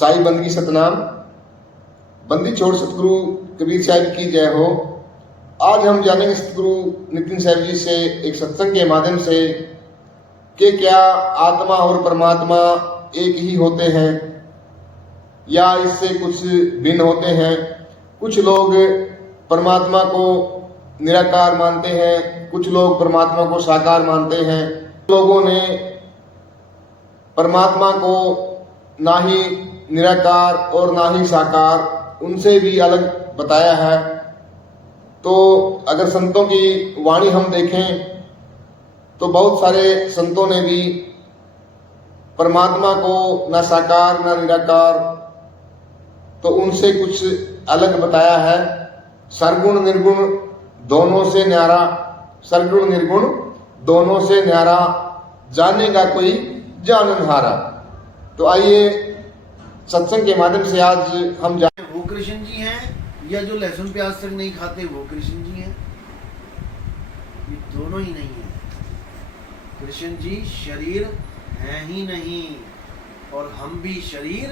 साई बंदगी सतनाम, बंदी छोड़ सतगुरु कबीर साहब की जय हो। आज हम जानेंगे सतगुरु नितिन साहब जी से एक सत्संग के माध्यम से कि क्या आत्मा और परमात्मा एक ही होते हैं या इससे कुछ भिन्न होते हैं। कुछ लोग परमात्मा को निराकार मानते हैं, कुछ लोग परमात्मा को साकार मानते हैं। लोगों ने परमात्मा को ना ही निराकार और ना ही साकार, उनसे भी अलग बताया है। तो अगर संतों की वाणी हम देखें तो बहुत सारे संतों ने भी परमात्मा को ना साकार ना निराकार, तो उनसे कुछ अलग बताया है। सरगुण निर्गुण दोनों से न्यारा, सरगुण निर्गुण दोनों से न्यारा, जानेगा कोई जाननहारा। तो आइए सत्संग के माध्यम से आज हम वो कृष्ण जी हैं या जो लहसुन प्याज तक नहीं खाते वो कृष्ण जी हैं। ये दोनों ही नहीं है। कृष्ण जी शरीर हैं ही नहीं और हम भी शरीर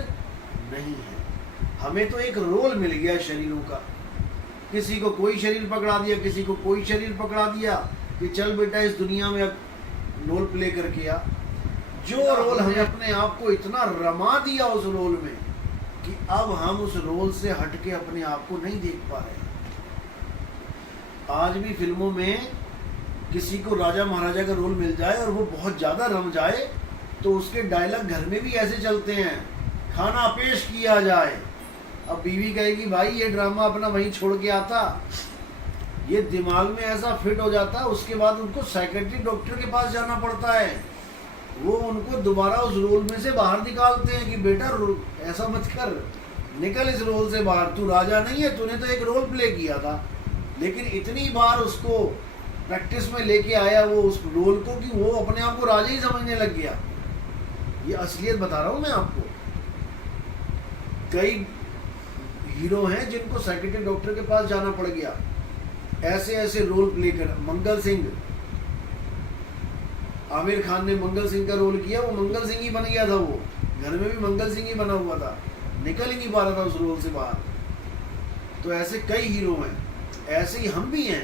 नहीं है। हमें तो एक रोल मिल गया शरीरों का। किसी को कोई शरीर पकड़ा दिया, किसी को कोई शरीर पकड़ा दिया कि चल बेटा इस दुनिया में अब रोल प्ले करके आ। जो रोल हमें अपने आप को इतना रमा दिया उस रोल में कि अब हम उस रोल से हटके अपने आप को नहीं देख पा रहे। आज भी फिल्मों में किसी को राजा महाराजा का रोल मिल जाए और वो बहुत ज्यादा रम जाए तो उसके डायलॉग घर में भी ऐसे चलते हैं, खाना पेश किया जाए। अब बीवी कहेगी भाई ये ड्रामा अपना वहीं छोड़ के आता, ये दिमाग में ऐसा फिट हो जाता है। उसके बाद उनको साइकेट्रिक डॉक्टर के पास जाना पड़ता है। वो उनको दोबारा उस रोल में से बाहर निकालते हैं कि बेटा ऐसा मत कर, निकल इस रोल से बाहर, तू राजा नहीं है, तूने तो एक रोल प्ले किया था। लेकिन इतनी बार उसको प्रैक्टिस में लेके आया वो उस रोल को कि वो अपने आप को राजा ही समझने लग गया। ये असलियत बता रहा हूं मैं आपको। कई हीरो हैं जिनको साइकेट्रिक डॉक्टर के पास जाना पड़ गया ऐसे ऐसे रोल प्ले कर। मंगल सिंह, आमिर खान ने मंगल सिंह का रोल किया, वो मंगल सिंह ही बन गया था। वो घर में भी मंगल सिंह ही बना हुआ था, निकल ही नहीं पा रहा था उस रोल से बाहर। तो ऐसे कई हीरो हैं, ऐसे ही हम भी हैं।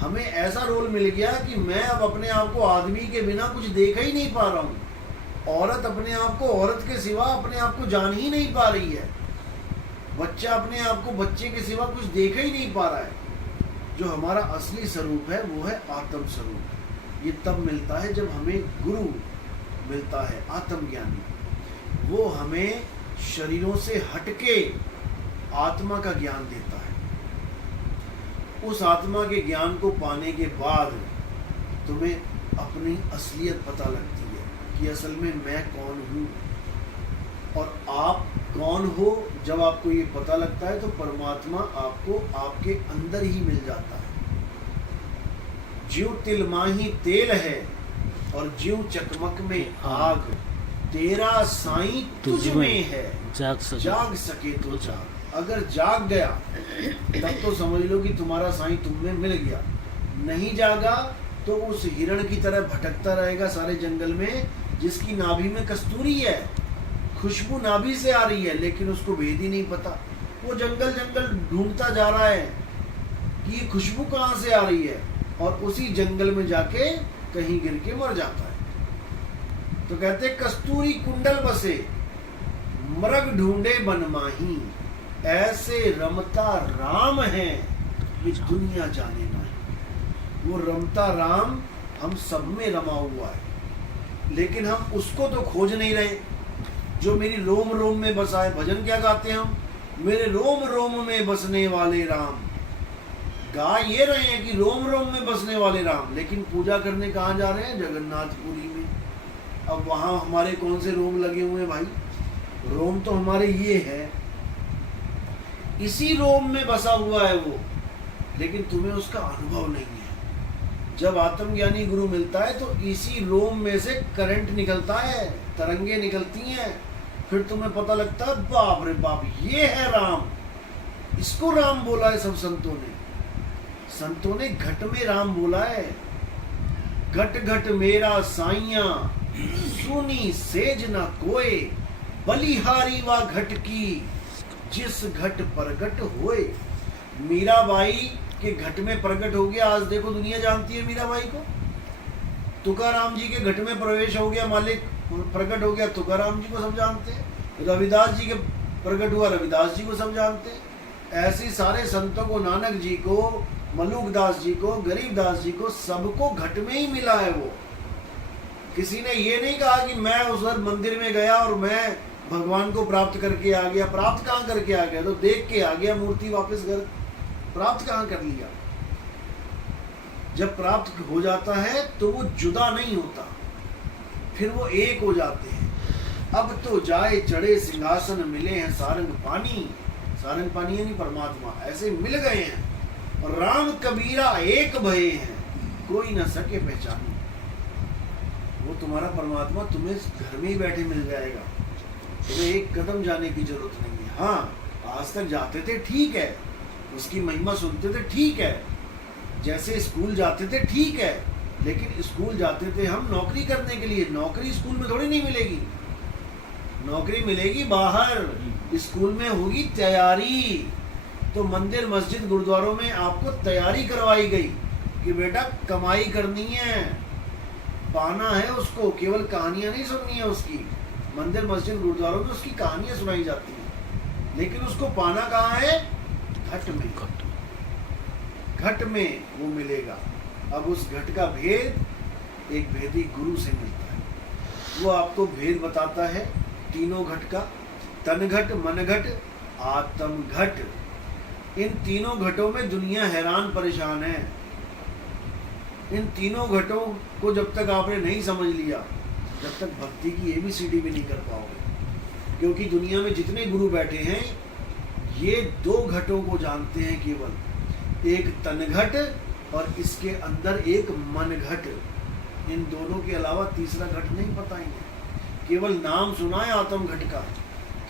हमें ऐसा रोल मिल गया कि मैं अब अपने आप को आदमी के बिना कुछ देख ही नहीं पा रहा हूँ। औरत अपने आप को औरत के सिवा अपने आप को जान ही नहीं पा रही है। बच्चा अपने आप को बच्चे के सिवा कुछ देख ही नहीं पा रहा है। जो हमारा असली स्वरूप है वो है आत्म स्वरूप। ये तब मिलता है जब हमें गुरु मिलता है, आत्मज्ञानी। वो हमें शरीरों से हटके आत्मा का ज्ञान देता है। उस आत्मा के ज्ञान को पाने के बाद तुम्हें अपनी असलियत पता लगती है कि असल में मैं कौन हूँ और आप कौन हो। जब आपको ये पता लगता है तो परमात्मा आपको आपके अंदर ही मिल जाता है। जीव तिल माही तेल है और जीव चकमक में आग, तेरा साईं तुझ में है, जाग सके तो जाग। अगर जाग गया तब तो समझ लो कि तुम्हारा साईं तुम में मिल गया। नहीं जागा तो उस हिरण की तरह भटकता रहेगा सारे जंगल में, जिसकी नाभि में कस्तूरी है, खुशबू नाभि से आ रही है, लेकिन उसको भेद ही नहीं पता। वो जंगल जंगल ढूंढता जा रहा है कि ये खुशबू कहाँ से आ रही है, और उसी जंगल में जाके कहीं गिर के मर जाता है। तो कहते कस्तूरी कुंडल बसे, मृग ढूंढे बनमाही, ऐसे रमता राम है ये दुनिया जाने नहीं। वो रमता राम हम सब में रमा हुआ है, लेकिन हम उसको तो खोज नहीं रहे जो मेरी रोम रोम में बसा है। भजन क्या गाते हैं हम, मेरे रोम रोम में बसने वाले राम। गा ये रहे हैं कि रोम रोम में बसने वाले राम, लेकिन पूजा करने कहाँ जा रहे हैं, जगन्नाथपुरी में। अब वहाँ हमारे कौन से रोम लगे हुए हैं भाई? रोम तो हमारे ये है, इसी रोम में बसा हुआ है वो, लेकिन तुम्हें उसका अनुभव नहीं है। जब आत्मज्ञानी गुरु मिलता है तो इसी रोम में से करंट निकलता है, तरंगे निकलती हैं, फिर तुम्हें पता लगता है बाप रे बाप ये है राम। इसको राम बोला है सब संतों ने। संतों ने घट में राम बोला है। घट घट मेरा साइया सुनी सेज न कोय, बलिहारी व घट की जिस घट प्रगट होए। मीराबाई के घट में प्रकट हो गया, आज देखो दुनिया जानती है मीराबाई को। तुकाराम जी के घट में प्रवेश हो गया, मालिक प्रकट हो गया, तुकाराम जी को सब जानते हैं। रविदास जी के प्रकट हुआ, रविदास जी को सब जानते हैं। ऐसे सारे संतों को, नानक जी को, मलुकदास जी को, गरीबदास जी को, सबको घट में ही मिला है। वो किसी ने ये नहीं कहा कि मैं उधर मंदिर में गया और मैं भगवान को प्राप्त करके आ गया। प्राप्त कहाँ करके आ गया? तो देख के आ गया मूर्ति वापस घर। प्राप्त कहाँ कर लिया? जब प्राप्त हो जाता है तो वो जुदा नहीं होता, फिर वो एक हो जाते हैं। अब तो जाए चढ़े सिंहासन, मिले हैं सारंग पानी। सारंग पानी यानी परमात्मा, ऐसे मिल गए हैं। और राम कबीरा एक भये हैं, कोई न सके पहचानी। वो तुम्हारा परमात्मा तुम्हें घर में ही बैठे मिल जाएगा, तुम्हें एक कदम जाने की जरूरत नहीं है। हाँ, आज तक जाते थे ठीक है, उसकी महिमा सुनते थे ठीक है, जैसे स्कूल जाते थे ठीक है, लेकिन स्कूल जाते थे हम नौकरी करने के लिए। नौकरी स्कूल में थोड़ी नहीं मिलेगी, नौकरी मिलेगी बाहर। स्कूल में होगी तैयारी। तो मंदिर, मस्जिद, गुरुद्वारों में आपको तैयारी करवाई गई कि बेटा कमाई करनी है, पाना है उसको, केवल कहानियां नहीं सुननी है उसकी। मंदिर, मस्जिद, गुरुद्वारों में उसकी कहानियां सुनाई जाती हैं, लेकिन उसको पाना कहाँ है? घट में। घट में वो मिलेगा। अब उस घट का भेद एक भेदी गुरु से मिलता है। वो आपको भेद बताता है तीनों घट का, तन घट, मन घट, आत्म घट। इन तीनों घटों में दुनिया हैरान परेशान है। इन तीनों घटों को जब तक आपने नहीं समझ लिया, जब तक भक्ति की ABCD भी नहीं कर पाओगे। क्योंकि दुनिया में जितने गुरु बैठे हैं ये दो घटों को जानते हैं केवल, एक तन घट और इसके अंदर एक मन घट। इन दोनों के अलावा तीसरा घट नहीं पता इन्हें, केवल नाम सुना है आत्म घट का।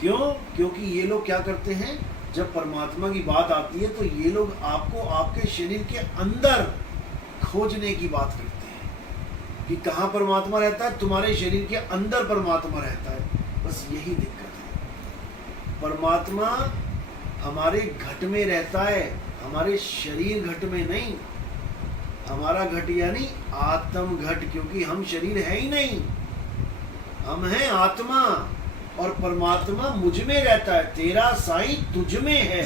क्यों? क्योंकि ये लोग क्या करते हैं, जब परमात्मा की बात आती है तो ये लोग आपको आपके शरीर के अंदर खोजने की बात करते हैं कि कहाँ परमात्मा रहता है। तुम्हारे शरीर के अंदर परमात्मा रहता है, बस यही दिक्कत है। परमात्मा हमारे घट में रहता है, हमारे शरीर घट में नहीं। हमारा घट यानी आत्म घट, क्योंकि हम शरीर है ही नहीं, हम हैं आत्मा। और परमात्मा मुझ में रहता है। तेरा साईं तुझ में है,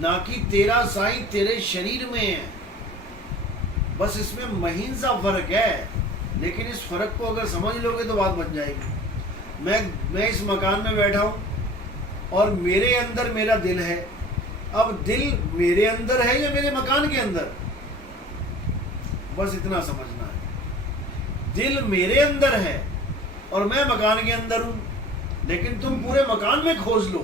ना कि तेरा साईं तेरे शरीर में है। बस इसमें महीन सा फर्क है, लेकिन इस फर्क को अगर समझ लोगे तो बात बन जाएगी। मैं इस मकान में बैठा हूं और मेरे अंदर मेरा दिल है। अब दिल मेरे अंदर है या मेरे मकान के अंदर? बस इतना समझना है। दिल मेरे अंदर है और मैं मकान के अंदर हूं, लेकिन तुम पूरे मकान में खोज लो,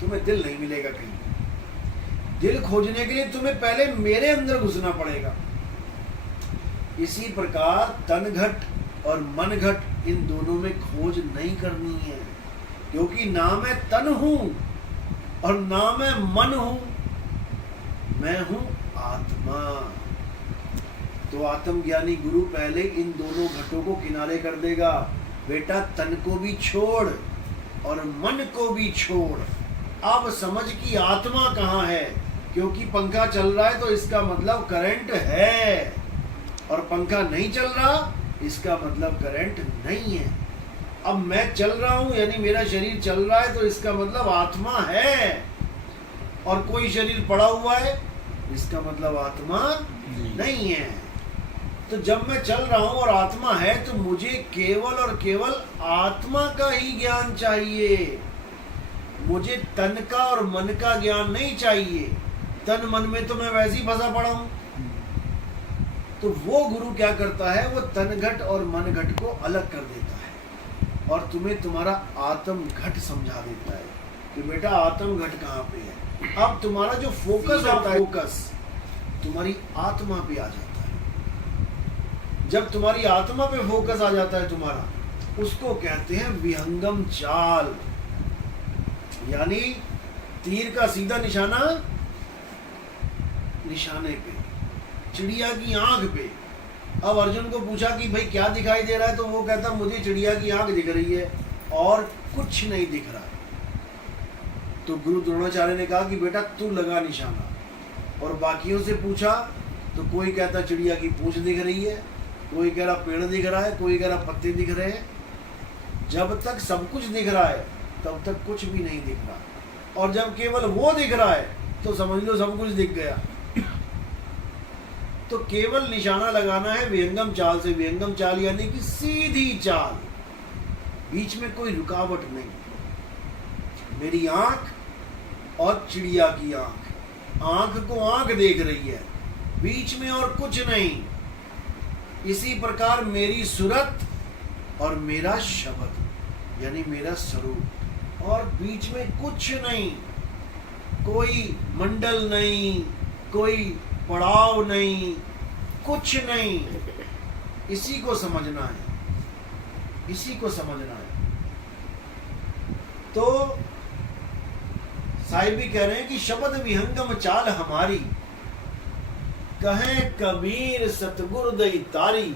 तुम्हें दिल नहीं मिलेगा कहीं। दिल खोजने के लिए तुम्हें पहले मेरे अंदर घुसना पड़ेगा। इसी प्रकार तन घट और मन घट, इन दोनों में खोज नहीं करनी है, क्योंकि ना मैं तन हूं और ना मैं मन हूं, मैं हूं आत्मा। तो आत्मज्ञानी गुरु पहले इन दोनों घटों को किनारे कर देगा। बेटा तन को भी छोड़ और मन को भी छोड़, अब समझ कि आत्मा कहाँ है। क्योंकि पंखा चल रहा है तो इसका मतलब करंट है, और पंखा नहीं चल रहा इसका मतलब करंट नहीं है। अब मैं चल रहा हूं यानी मेरा शरीर चल रहा है, तो इसका मतलब आत्मा है। और कोई शरीर पड़ा हुआ है, इसका मतलब आत्मा नहीं है। तो जब मैं चल रहा हूं और आत्मा है, तो मुझे केवल और केवल आत्मा का ही ज्ञान चाहिए। मुझे तन का और मन का ज्ञान नहीं चाहिए। तन मन में तो मैं वैसे ही फंसा पड़ा हूं। तो वो गुरु क्या करता है, वो तन घट और मन घट को अलग कर देता है और तुम्हें तुम्हारा आत्म घट समझा देता है कि बेटा आत्म घट कहाँ पे है। अब तुम्हारा जो फोकस होता है, फोकस तुम्हारी आत्मा पे आ जाता है। जब तुम्हारी आत्मा पे फोकस आ जाता है तुम्हारा, उसको कहते हैं विहंगम चाल, यानी तीर का सीधा निशाना निशाने पे, चिड़िया की आंख पे। अब अर्जुन को पूछा कि भाई क्या दिखाई दे रहा है, तो वो कहता मुझे चिड़िया की आंख दिख रही है। और कुछ नहीं दिख रहा। तो गुरु द्रोणाचार्य ने कहा कि बेटा तू लगा निशाना। और बाकियों से पूछा तो कोई कहता चिड़िया की पूंछ दिख रही है, कोई कह रहा पेड़ दिख रहा है, कोई कह रहा पत्ते दिख रहे हैं। जब तक सब कुछ दिख रहा है तब तक कुछ भी नहीं दिख रहा, और जब केवल वो दिख रहा है तो समझ लो सब कुछ दिख गया। तो केवल निशाना लगाना है विहंगम चाल से। विहंगम चाल यानी कि सीधी चाल, बीच में कोई रुकावट नहीं। मेरी आंख और चिड़िया की आंख, आंख को आंख देख रही है, बीच में और कुछ नहीं। इसी प्रकार मेरी सूरत और मेरा शब्द यानी मेरा स्वरूप, और बीच में कुछ नहीं, कोई मंडल नहीं, कोई पड़ाव नहीं, कुछ नहीं। इसी को समझना है, इसी को समझना है। तो साहिब भी कह रहे हैं कि शब्द विहंगम चाल हमारी, कहें कबीर सतगुरु दई तारी,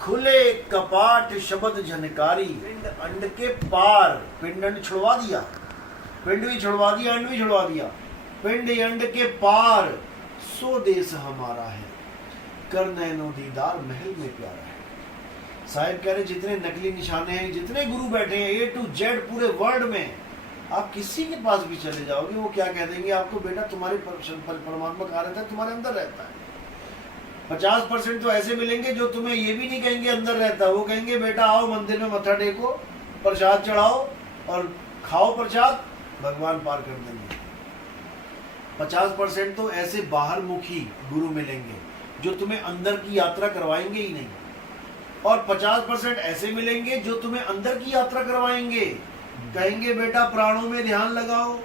खुले कपाट शब्द झनकारी। पिंड अंड के पार, पिंड अंड छुड़वा दिया, पिंड भी छुड़वा दिया, अंड भी छुड़वा दिया। पिंड अंड के पार सो देश हमारा है, कर नैनो दीदार महल में प्यारा है। साहिब कह रहे जितने नकली निशाने हैं, जितने गुरु बैठे हैं A to Z पूरे वर्ल्ड में, आप किसी के पास भी चले जाओगे वो क्या कह देंगे आपको, बेटा तुम्हारे परमात्मा कहाँ रहता है, तुम्हारे अंदर रहता है। 50% तो ऐसे मिलेंगे जो तुम्हें ये भी नहीं कहेंगे अंदर रहता है, वो कहेंगे बेटा आओ मंदिर में मत्था टेको, प्रसाद चढ़ाओ और खाओ प्रसाद, भगवान पार कर देंगे। 50% तो ऐसे बाहर मुखी गुरु मिलेंगे जो तुम्हें अंदर की यात्रा करवाएंगे ही नहीं, और 50% ऐसे मिलेंगे जो तुम्हें अंदर की यात्रा करवाएंगे। कहेंगे बेटा प्राणों में ध्यान लगाओ,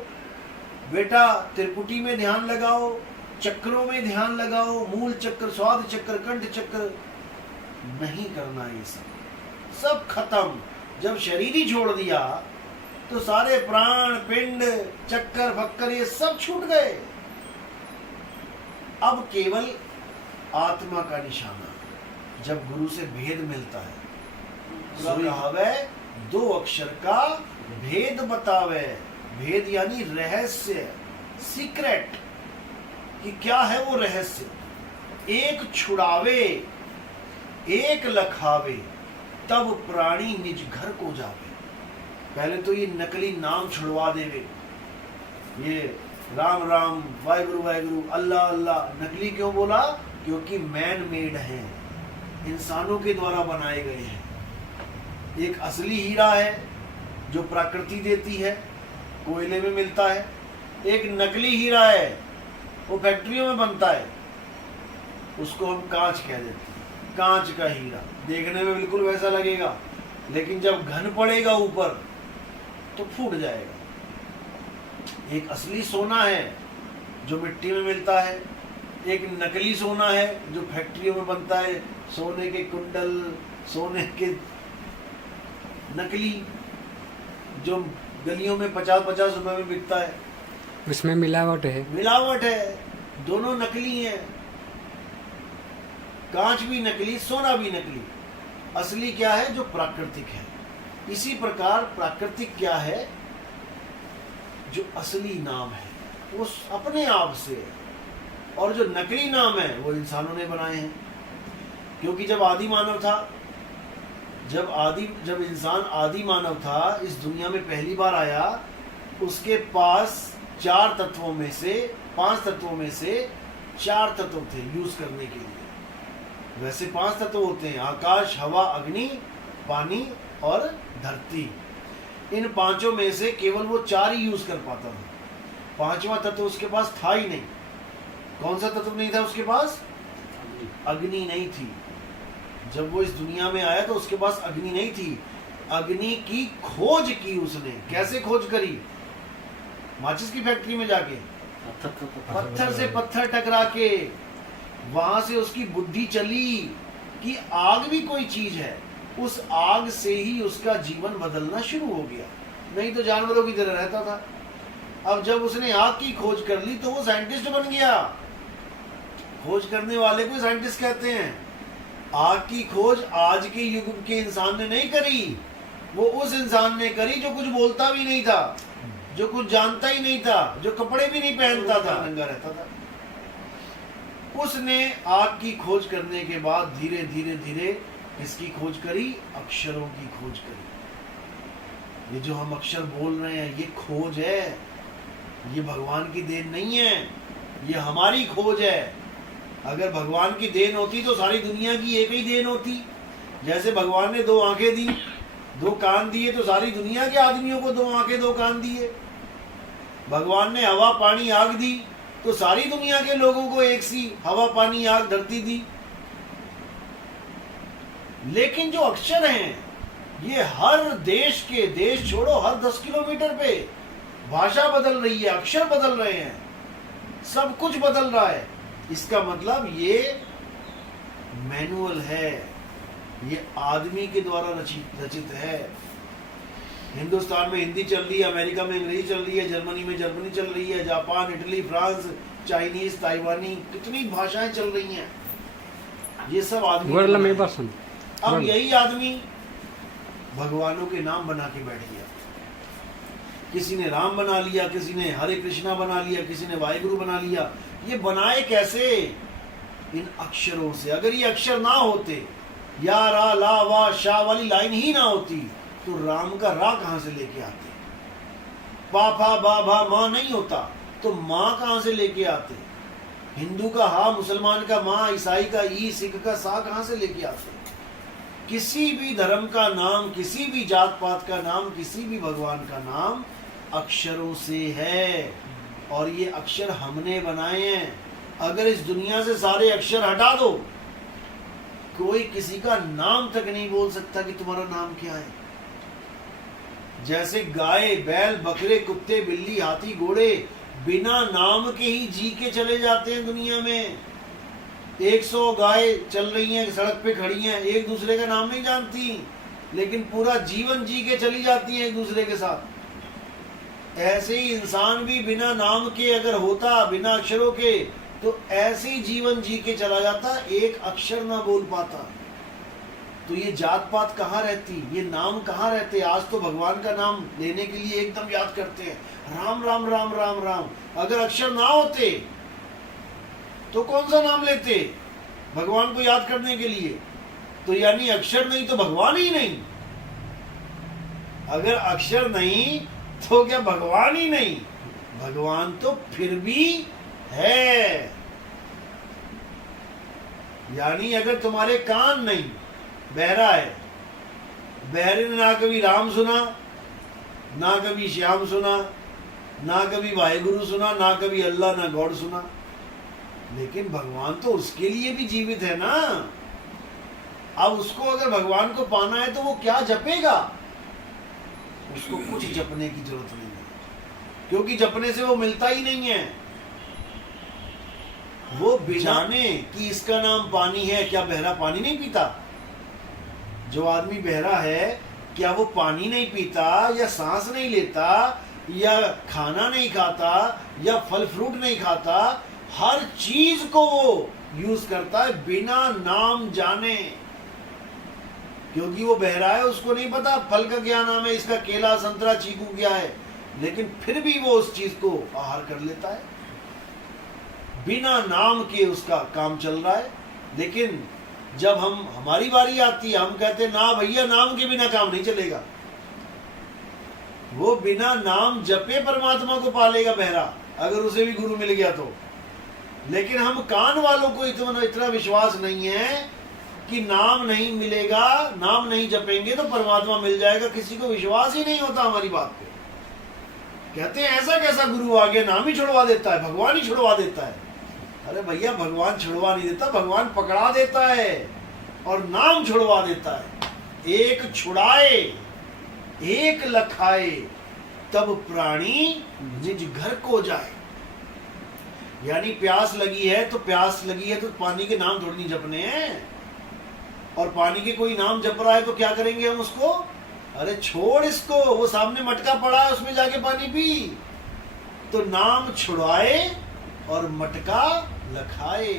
बेटा त्रिपुटी में ध्यान लगाओ, चक्रों में ध्यान लगाओ, मूल चक्र, स्वाद चक्र, कंठ चक्र। नहीं करना ये सब खत्म। जब शरीर ही छोड़ दिया तो सारे प्राण, पिंड, चक्कर फक्कर ये सब छूट गए। अब केवल आत्मा का निशाना, जब गुरु से भेद मिलता है, कहावे दो अक्षर का भेद बतावे। भेद यानी रहस्य, सीक्रेट, कि क्या है वो रहस्य। एक छुड़ावे एक लखावे, तब प्राणी निज घर को जावे। पहले तो ये नकली नाम छुड़वा देवे, ये राम राम, वाहिगुरु वाहिगुरु, अल्लाह अल्लाह। नकली क्यों बोला? क्योंकि मैन मेड हैं, इंसानों के द्वारा बनाए गए हैं। एक असली हीरा है जो प्रकृति देती है, कोयले में मिलता है। एक नकली हीरा है, वो फैक्ट्रियों में बनता है, उसको हम कांच कह देते हैं। कांच का हीरा देखने में बिल्कुल वैसा लगेगा, लेकिन जब घन पड़ेगा ऊपर तो फूट जाएगा। एक असली सोना है जो मिट्टी में मिलता है, एक नकली सोना है जो फैक्ट्रियों में बनता है। सोने के कुंडल, सोने के नकली जो गलियों में 50-50 रुपए में बिकता है, उसमें मिलावट है। मिलावट है, दोनों नकली हैं। कांच भी नकली, सोना भी नकली। असली क्या है? जो प्राकृतिक है। इसी प्रकार प्राकृतिक क्या है? जो असली नाम है वो अपने आप से है, और जो नकली नाम है वो इंसानों ने बनाए हैं। क्योंकि जब आदि मानव था, जब इंसान आदि मानव था, इस दुनिया में पहली बार आया, उसके पास 4 तत्वों में से 5 तत्वों में से 4 तत्व थे यूज करने के लिए। वैसे 5 तत्व होते हैं, आकाश, हवा, अग्नि, पानी और धरती। इन 5 में से केवल वो 4 ही यूज कर पाता था। 5वां तत्व उसके पास था ही नहीं। कौन सा तत्व नहीं था उसके पास? अग्नि नहीं थी। जब वो इस दुनिया में आया तो उसके पास अग्नि नहीं थी। अग्नि की खोज की उसने। कैसे खोज करी? माचिस की फैक्ट्री में जाके पत्थर से पत्थर टकरा के वहां से उसकी बुद्धि चली कि आग भी कोई चीज है। उस आग से ही उसका जीवन बदलना शुरू हो गया, नहीं तो जानवरों की तरह रहता था। अब जब उसने आग की खोज कर ली तो वो साइंटिस्ट बन गया। खोज करने वाले को साइंटिस्ट कहते हैं। आग की खोज आज के युग के इंसान ने नहीं करी, वो उस इंसान ने करी जो कुछ बोलता भी नहीं था, जो कुछ जानता ही नहीं था, जो कपड़े भी नहीं पहनता था, नंगा रहता था। उसने आग की खोज करने के बाद धीरे धीरे धीरे किसकी खोज करी? अक्षरों की खोज करी। ये जो हम अक्षर बोल रहे हैं ये खोज है, ये भगवान की देन नहीं है, ये हमारी खोज है। अगर भगवान की देन होती तो सारी दुनिया की एक ही देन होती। जैसे भगवान ने 2 आंखें दी, 2 कान दिए, तो सारी दुनिया के आदमियों को 2 आंखें 2 कान दिए। भगवान ने हवा पानी आग दी तो सारी दुनिया के लोगों को एक सी हवा पानी आग धरती दी। लेकिन जो अक्षर हैं ये हर देश के, देश छोड़ो, हर 10 किलोमीटर पे भाषा बदल रही है, अक्षर बदल रहे हैं, सब कुछ बदल रहा है। इसका मतलब ये मैनुअल है, ये आदमी के द्वारा रचित है। हिंदुस्तान में हिंदी चल रही है, अमेरिका में अंग्रेजी चल रही है, जर्मनी में जर्मनी चल रही है, जापान, इटली, फ्रांस, चाइनीज, ताइवानी, कितनी भाषाएं चल रही हैं। ये सब आदमी, अब यही आदमी भगवानों के नाम बना के बैठ गया। किसी ने राम बना लिया, किसी ने हरे कृष्णा बना लिया, किसी ने वाहिगुरु बना लिया। ये बनाए कैसे? इन अक्षरों से। अगर ये अक्षर ना होते, या रा ला वा शा वाली लाइन ही ना होती, तो राम का रा कहां से लेके आते? पा फा बा भा मां नहीं होता तो मां कहां से लेके आते? हिंदू का हा, मुसलमान का मां, ईसाई का ई, सिख का सा कहां से लेके आते? किसी भी धर्म का नाम, किसी भी जात पात का नाम, किसी भी भगवान का नाम अक्षरों से है, और ये अक्षर हमने बनाए हैं। अगर इस दुनिया से सारे अक्षर हटा दो, कोई किसी का नाम तक नहीं बोल सकता कि तुम्हारा नाम क्या है। जैसे गाय, बैल, बकरे, कुत्ते, बिल्ली, हाथी, घोड़े बिना नाम के ही जी के चले जाते हैं दुनिया में। 100 गाय चल रही हैं, सड़क पे खड़ी हैं, एक दूसरे का नाम नहीं जानती, लेकिन पूरा जीवन जी के चली जाती हैं एक दूसरे के साथ। ऐसे ही इंसान भी बिना नाम के अगर होता, बिना अक्षरों के, तो ऐसे ही जीवन जी के चला जाता, एक अक्षर ना बोल पाता। तो ये जात पात कहाँ रहती, ये नाम कहाँ रहते? आज तो भगवान का नाम लेने के लिए एकदम याद करते हैं, राम राम राम राम राम। अगर अक्षर ना होते तो कौन सा नाम लेते भगवान को याद करने के लिए? तो यानी अक्षर नहीं तो भगवान ही नहीं। अगर अक्षर नहीं तो क्या भगवान ही नहीं? भगवान तो फिर भी है। यानी अगर तुम्हारे कान नहीं, बहरा है, बहरे ने ना कभी राम सुना, ना कभी श्याम सुना, ना कभी वाहिगुरु सुना, ना कभी अल्लाह, ना गॉड सुना, लेकिन भगवान तो उसके लिए भी जीवित है ना। अब उसको अगर भगवान को पाना है तो वो क्या जपेगा? उसको कुछ जपने की जरूरत नहीं है, क्योंकि जपने से वो मिलता ही नहीं है। वो जाने कि इसका नाम पानी है, क्या बहरा पानी नहीं पीता? जो आदमी बहरा है क्या वो पानी नहीं पीता, या सांस नहीं लेता, या खाना नहीं खाता, या फल फ्रूट नहीं खाता? हर चीज को वो यूज करता है बिना नाम जाने, क्योंकि वो बहरा है, उसको नहीं पता फल का क्या नाम है, इसका केला, संतरा, चीकू क्या है, लेकिन फिर भी वो उस चीज को आहार कर लेता है। बिना नाम के उसका काम चल रहा है। लेकिन जब हमारी बारी आती है, हम कहते हैं ना भैया, नाम के बिना काम नहीं चलेगा। वो बिना नाम जपे परमात्मा को पालेगा बहरा, अगर उसे भी गुरु मिल गया तो। लेकिन हम कान वालों को इतना विश्वास नहीं है कि नाम नहीं मिलेगा, नाम नहीं जपेंगे तो परमात्मा मिल जाएगा। किसी को विश्वास ही नहीं होता हमारी बात पे। कहते हैं ऐसा कैसा गुरु आ गया, नाम ही छुड़वा देता है, भगवान ही छुड़वा देता है। अरे भैया, भगवान छुड़वा नहीं देता, भगवान पकड़ा देता है और नाम छुड़वा देता है। एक छुड़ाए एक लखाए, तब प्राणी निज घर को जाए। यानी प्यास लगी है तो पानी के नाम थोड़ी नहीं जपने हैं। और पानी के कोई नाम जप रहा है तो क्या करेंगे हम उसको? अरे छोड़ इसको, वो सामने मटका पड़ा है, उसमें जाके पानी पी। तो नाम छुड़ाए और मटका लखाए।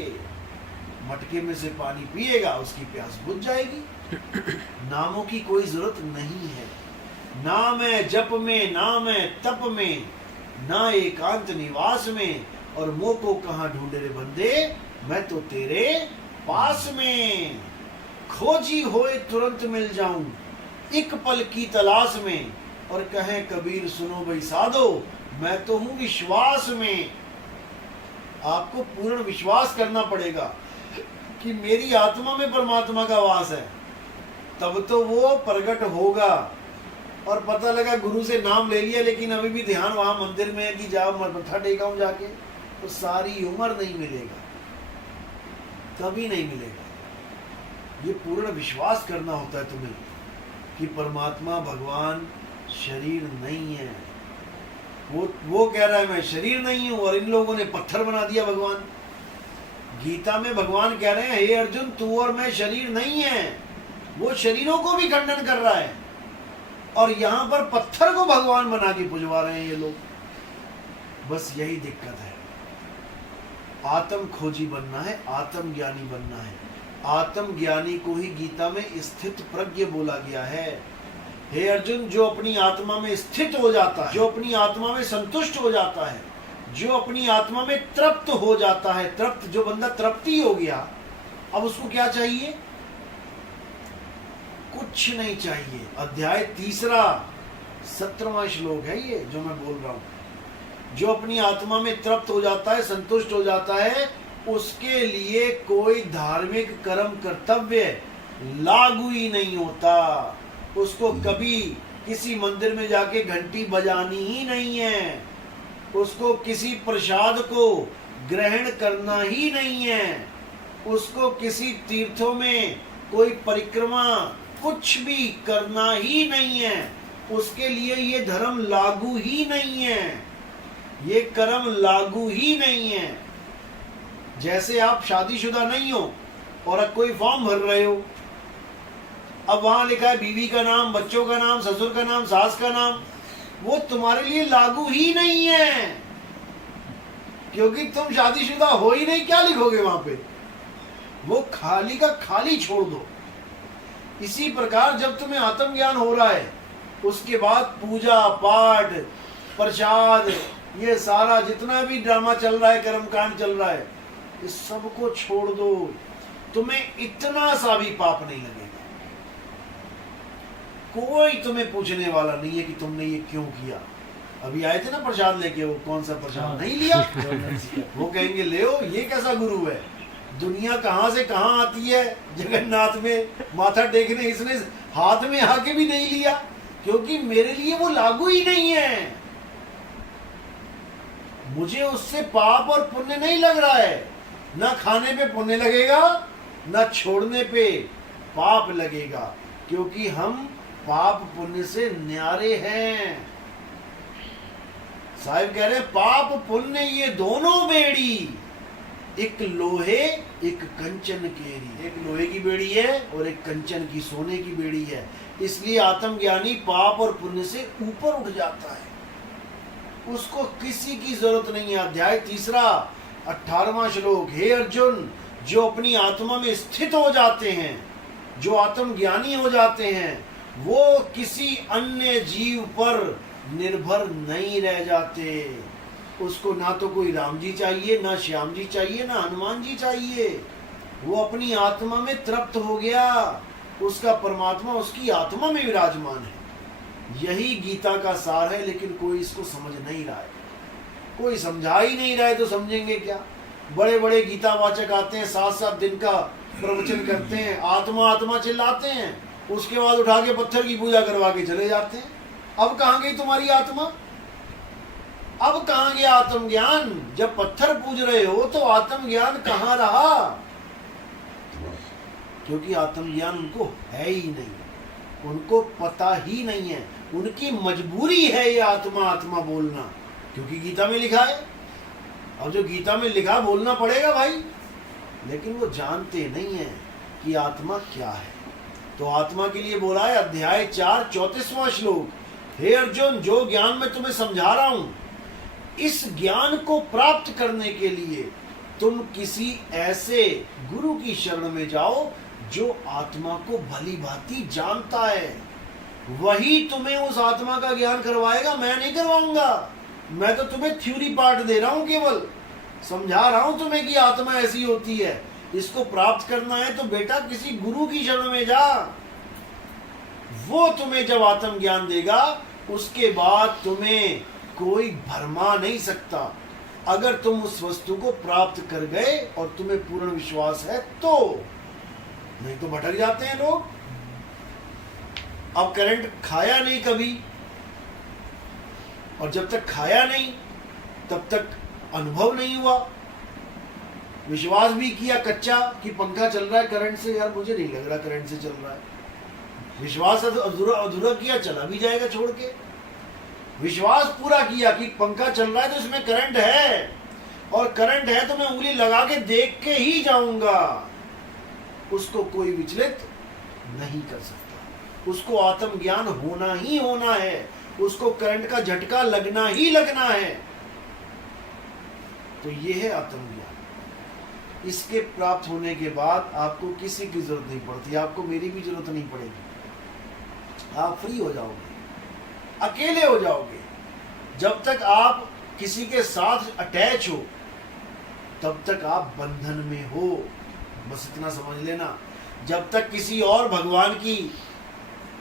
मटके में से पानी पिएगा, उसकी प्यास बुझ जाएगी। नामों की कोई जरूरत नहीं है। ना मैं जप में, ना मैं तप में, ना एकांत निवास में, और मोह को कहाँ ढूंढे रे बंदे, मैं तो तेरे पास में। खोजी होए तुरंत मिल जाऊं, एक पल की तलाश में, और कहें कबीर सुनो भाई साधो, मैं तो हूं विश्वास में। आपको पूर्ण विश्वास करना पड़ेगा कि मेरी आत्मा में परमात्मा का वास है, तब तो वो प्रकट होगा। और पता लगा गुरु से नाम ले लिया लेकिन अभी भी ध्यान वहां मंदिर में है कि जाओ मत्था टेकाऊं जाके, तो सारी उम्र नहीं मिलेगा, कभी नहीं मिलेगा। ये पूर्ण विश्वास करना होता है तुम्हें कि परमात्मा भगवान शरीर नहीं है। वो कह रहा है मैं शरीर नहीं हूं, और इन लोगों ने पत्थर बना दिया भगवान। गीता में भगवान कह रहे हैं हे अर्जुन, तू और मैं शरीर नहीं है। वो शरीरों को भी खंडन कर रहा है, और यहां पर पत्थर को भगवान बना के पुजवा रहे हैं ये लोग। बस यही दिक्कत है। आत्म खोजी बनना है, आत्मज्ञानी बनना है। आत्मज्ञानी को ही गीता में स्थित प्रज्ञ बोला गया है। हे अर्जुन, जो अपनी आत्मा में स्थित हो जाता है, जो अपनी आत्मा में संतुष्ट हो जाता है, जो अपनी आत्मा में तृप्त हो जाता है, तृप्त जो बंदा तृप्ति हो गया, अब उसको क्या चाहिए? कुछ नहीं चाहिए। अध्याय 3 17वां श्लोक है ये जो मैं बोल रहा हूं। जो अपनी आत्मा में तृप्त हो जाता है, संतुष्ट हो जाता है, उसके लिए कोई धार्मिक कर्म कर्तव्य लागू ही नहीं होता। उसको कभी किसी मंदिर में जाके घंटी बजानी ही नहीं है, उसको किसी प्रसाद को ग्रहण करना ही नहीं है, उसको किसी तीर्थों में कोई परिक्रमा कुछ भी करना ही नहीं है। उसके लिए ये धर्म लागू ही नहीं है, ये कर्म लागू ही नहीं है। जैसे आप शादीशुदा नहीं हो और कोई फॉर्म भर रहे हो, अब वहां लिखा है बीवी का नाम, बच्चों का नाम, ससुर का नाम, सास का नाम, वो तुम्हारे लिए लागू ही नहीं है, क्योंकि तुम शादीशुदा हो ही नहीं। क्या लिखोगे वहां पे? वो खाली का खाली छोड़ दो। इसी प्रकार जब तुम्हें आत्मज्ञान हो रहा है, उसके बाद पूजा पाठ, प्रसाद, ये सारा जितना भी ड्रामा चल रहा है, कर्मकांड चल रहा है, इस सबको छोड़ दो। तुम्हें इतना सा भी पाप नहीं लगेगा। कोई तुम्हें पूछने वाला नहीं है कि तुमने ये क्यों किया। अभी आए थे ना प्रसाद लेके, वो कौन सा प्रसाद नहीं लिया, वो कहेंगे ले ओ, ये कैसा गुरु है? दुनिया कहां से कहां आती है जगन्नाथ में माथा टेकने, इसने हाथ में आके भी नहीं लिया, क्योंकि मेरे लिए वो लागू ही नहीं है। मुझे उससे पाप और पुण्य नहीं लग रहा है। ना खाने पे पुण्य लगेगा, ना छोड़ने पे पाप लगेगा, क्योंकि हम पाप पुण्य से न्यारे हैं। साहिब कह रहे पाप पुण्य ये दोनों बेड़ी, एक लोहे एक कंचन केरी। एक लोहे की बेड़ी है और एक कंचन की सोने की बेड़ी है। इसलिए आत्मज्ञानी पाप और पुण्य से ऊपर उठ जाता है, उसको किसी की जरूरत नहीं है। अध्याय 3 18वां श्लोक। हे अर्जुन, जो अपनी आत्मा में स्थित हो जाते हैं, जो आत्मज्ञानी हो जाते हैं, वो किसी अन्य जीव पर निर्भर नहीं रह जाते। उसको ना तो कोई राम जी चाहिए, ना श्याम जी चाहिए, ना हनुमान जी चाहिए। वो अपनी आत्मा में तृप्त हो गया, उसका परमात्मा उसकी आत्मा में विराजमान है। यही गीता का सार है, लेकिन कोई इसको समझ नहीं रहा है। कोई समझा ही नहीं रहा है तो समझेंगे क्या? बड़े बड़े गीता वाचक आते हैं, 7-7 दिन का प्रवचन करते हैं, आत्मा आत्मा चिल्लाते हैं, उसके बाद उठा के पत्थर की पूजा करवा के चले जाते हैं। अब कहां गई तुम्हारी आत्मा? अब कहां गया आत्मज्ञान? जब पत्थर पूज रहे हो तो आत्मज्ञान कहां रहा? क्योंकि आत्मज्ञान उनको है ही नहीं, उनको पता ही नहीं है। उनकी मजबूरी है ये आत्मा आत्मा बोलना, क्योंकि गीता में लिखा है, और जो गीता में लिखा बोलना पड़ेगा भाई। लेकिन वो जानते नहीं है कि आत्मा क्या है। तो आत्मा के लिए बोला है अध्याय 4 34वां श्लोक। हे अर्जुन, जो ज्ञान मैं तुम्हें समझा रहा हूं, इस ज्ञान को प्राप्त करने के लिए तुम किसी ऐसे गुरु की शरण में जाओ जो आत्मा को भली भांति जानता है। वही तुम्हें उस आत्मा का ज्ञान करवाएगा, मैं नहीं करवाऊंगा। मैं तो तुम्हें थ्योरी पार्ट दे रहा हूं, केवल समझा रहा हूं तुम्हें कि आत्मा ऐसी होती है। इसको प्राप्त करना है तो बेटा किसी गुरु की शरण में जा, वो तुम्हें जब आत्म ज्ञान देगा उसके बाद तुम्हें कोई भरमा नहीं सकता। अगर तुम उस वस्तु को प्राप्त कर गए और तुम्हें पूर्ण विश्वास है तो, नहीं तो भटक जाते हैं लोग। अब करंट खाया नहीं कभी, और जब तक खाया नहीं तब तक अनुभव नहीं हुआ। विश्वास भी किया कच्चा कि पंखा चल रहा है करंट से, यार मुझे नहीं लग रहा करंट से चल रहा है। विश्वास अधूरा अधूरा किया, चला भी जाएगा छोड़ के। विश्वास पूरा किया कि पंखा चल रहा है तो इसमें करंट है, और करंट है तो मैं उंगली लगा के देख के ही जाऊंगा। उसको कोई विचलित नहीं कर सकता। उसको आत्म ज्ञान होना ही होना है, उसको करंट का झटका लगना ही लगना है। तो ये है आत्म ज्ञान। इसके प्राप्त होने के बाद आपको किसी की जरूरत नहीं पड़ती, आपको मेरी भी जरूरत नहीं पड़ेगी। आप फ्री हो जाओगे, अकेले हो जाओगे। जब तक आप किसी के साथ अटैच हो तब तक आप बंधन में हो, बस इतना समझ लेना। जब तक किसी और भगवान की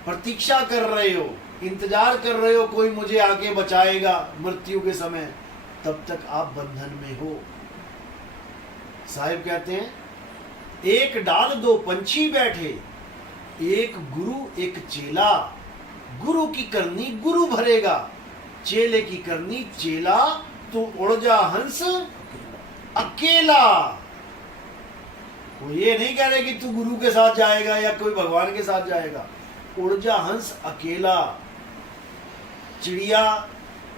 प्रतीक्षा कर रहे हो, इंतजार कर रहे हो कोई मुझे आके बचाएगा मृत्यु के समय, तब तक आप बंधन में हो। साहिब कहते हैं, एक डाल दो पंछी बैठे, एक गुरु एक चेला। गुरु की करनी गुरु भरेगा, चेले की करनी चेला। तू उड़ जा हंस अकेला। वो ये नहीं कह रहे कि तू गुरु के साथ जाएगा या कोई भगवान के साथ जाएगा। उड़ जा हंस अकेला। चिड़िया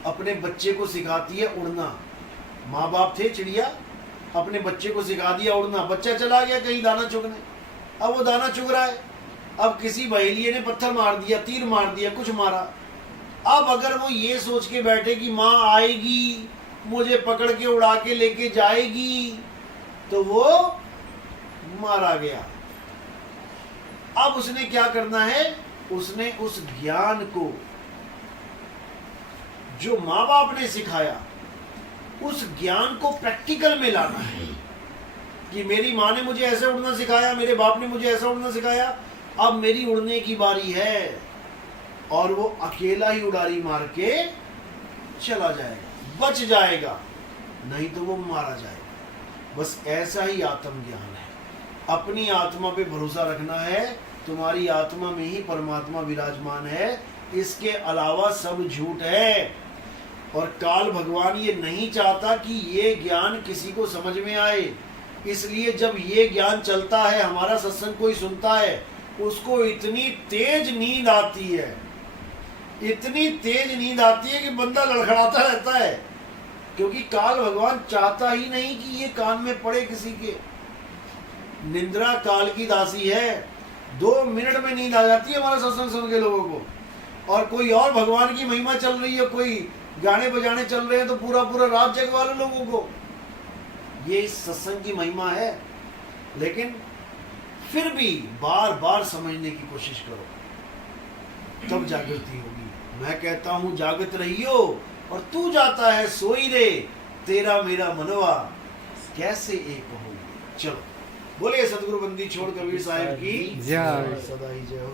अपने बच्चे को सिखाती है उड़ना। माँ बाप थे, चिड़िया अपने बच्चे को सिखा दिया उड़ना। बच्चा चला गया कहीं दाना चुगने, अब वो दाना चुग रहा है। अब किसी बहेलिये ने पत्थर मार दिया, तीर मार दिया, कुछ मारा। अब अगर वो ये सोच के बैठे कि माँ आएगी मुझे पकड़ के उड़ा के लेके जाएगी, तो वो मारा गया। अब उसने क्या करना है, उसने उस ज्ञान को जो माँ बाप ने सिखाया, उस ज्ञान को प्रैक्टिकल में लाना है कि मेरी माँ ने मुझे ऐसे उड़ना सिखाया, मेरे बाप ने मुझे ऐसा उड़ना सिखाया, अब मेरी उड़ने की बारी है। और वो अकेला ही उड़ारी मार के चला जाएगा, बच जाएगा, नहीं तो वो मारा जाएगा। बस ऐसा ही आत्म ज्ञान है। अपनी आत्मा पे भरोसा रखना है, तुम्हारी आत्मा में ही परमात्मा विराजमान है, इसके अलावा सब झूठ है। और काल भगवान ये नहीं चाहता कि ये ज्ञान किसी को समझ में आए, इसलिए जब ये ज्ञान चलता है, हमारा सत्संग कोई सुनता है, उसको इतनी तेज नींद आती है, इतनी तेज नींद आती है कि बंदा लड़खड़ाता रहता है, क्योंकि काल भगवान चाहता ही नहीं कि ये कान में पड़े किसी के। निंद्रा काल की दासी है, 2 मिनट में नींद आ जाती है हमारा सत्संग सुन के लोगों को। और कोई और भगवान की महिमा चल रही है, कोई गाने बजाने चल रहे हैं, तो पूरा पूरा रात जगवा लो लोगों को। ये इस सत्संग की महिमा है। लेकिन फिर भी बार बार समझने की कोशिश करो, तब जागृति होगी। मैं कहता हूं जागृत रहियो, और तू जाता है सोई रे, तेरा मेरा मनवा कैसे एक हो। चलो बोले सतगुरु बंदी छोड़ कबीर साहिब की जय। सदा ही जय हो।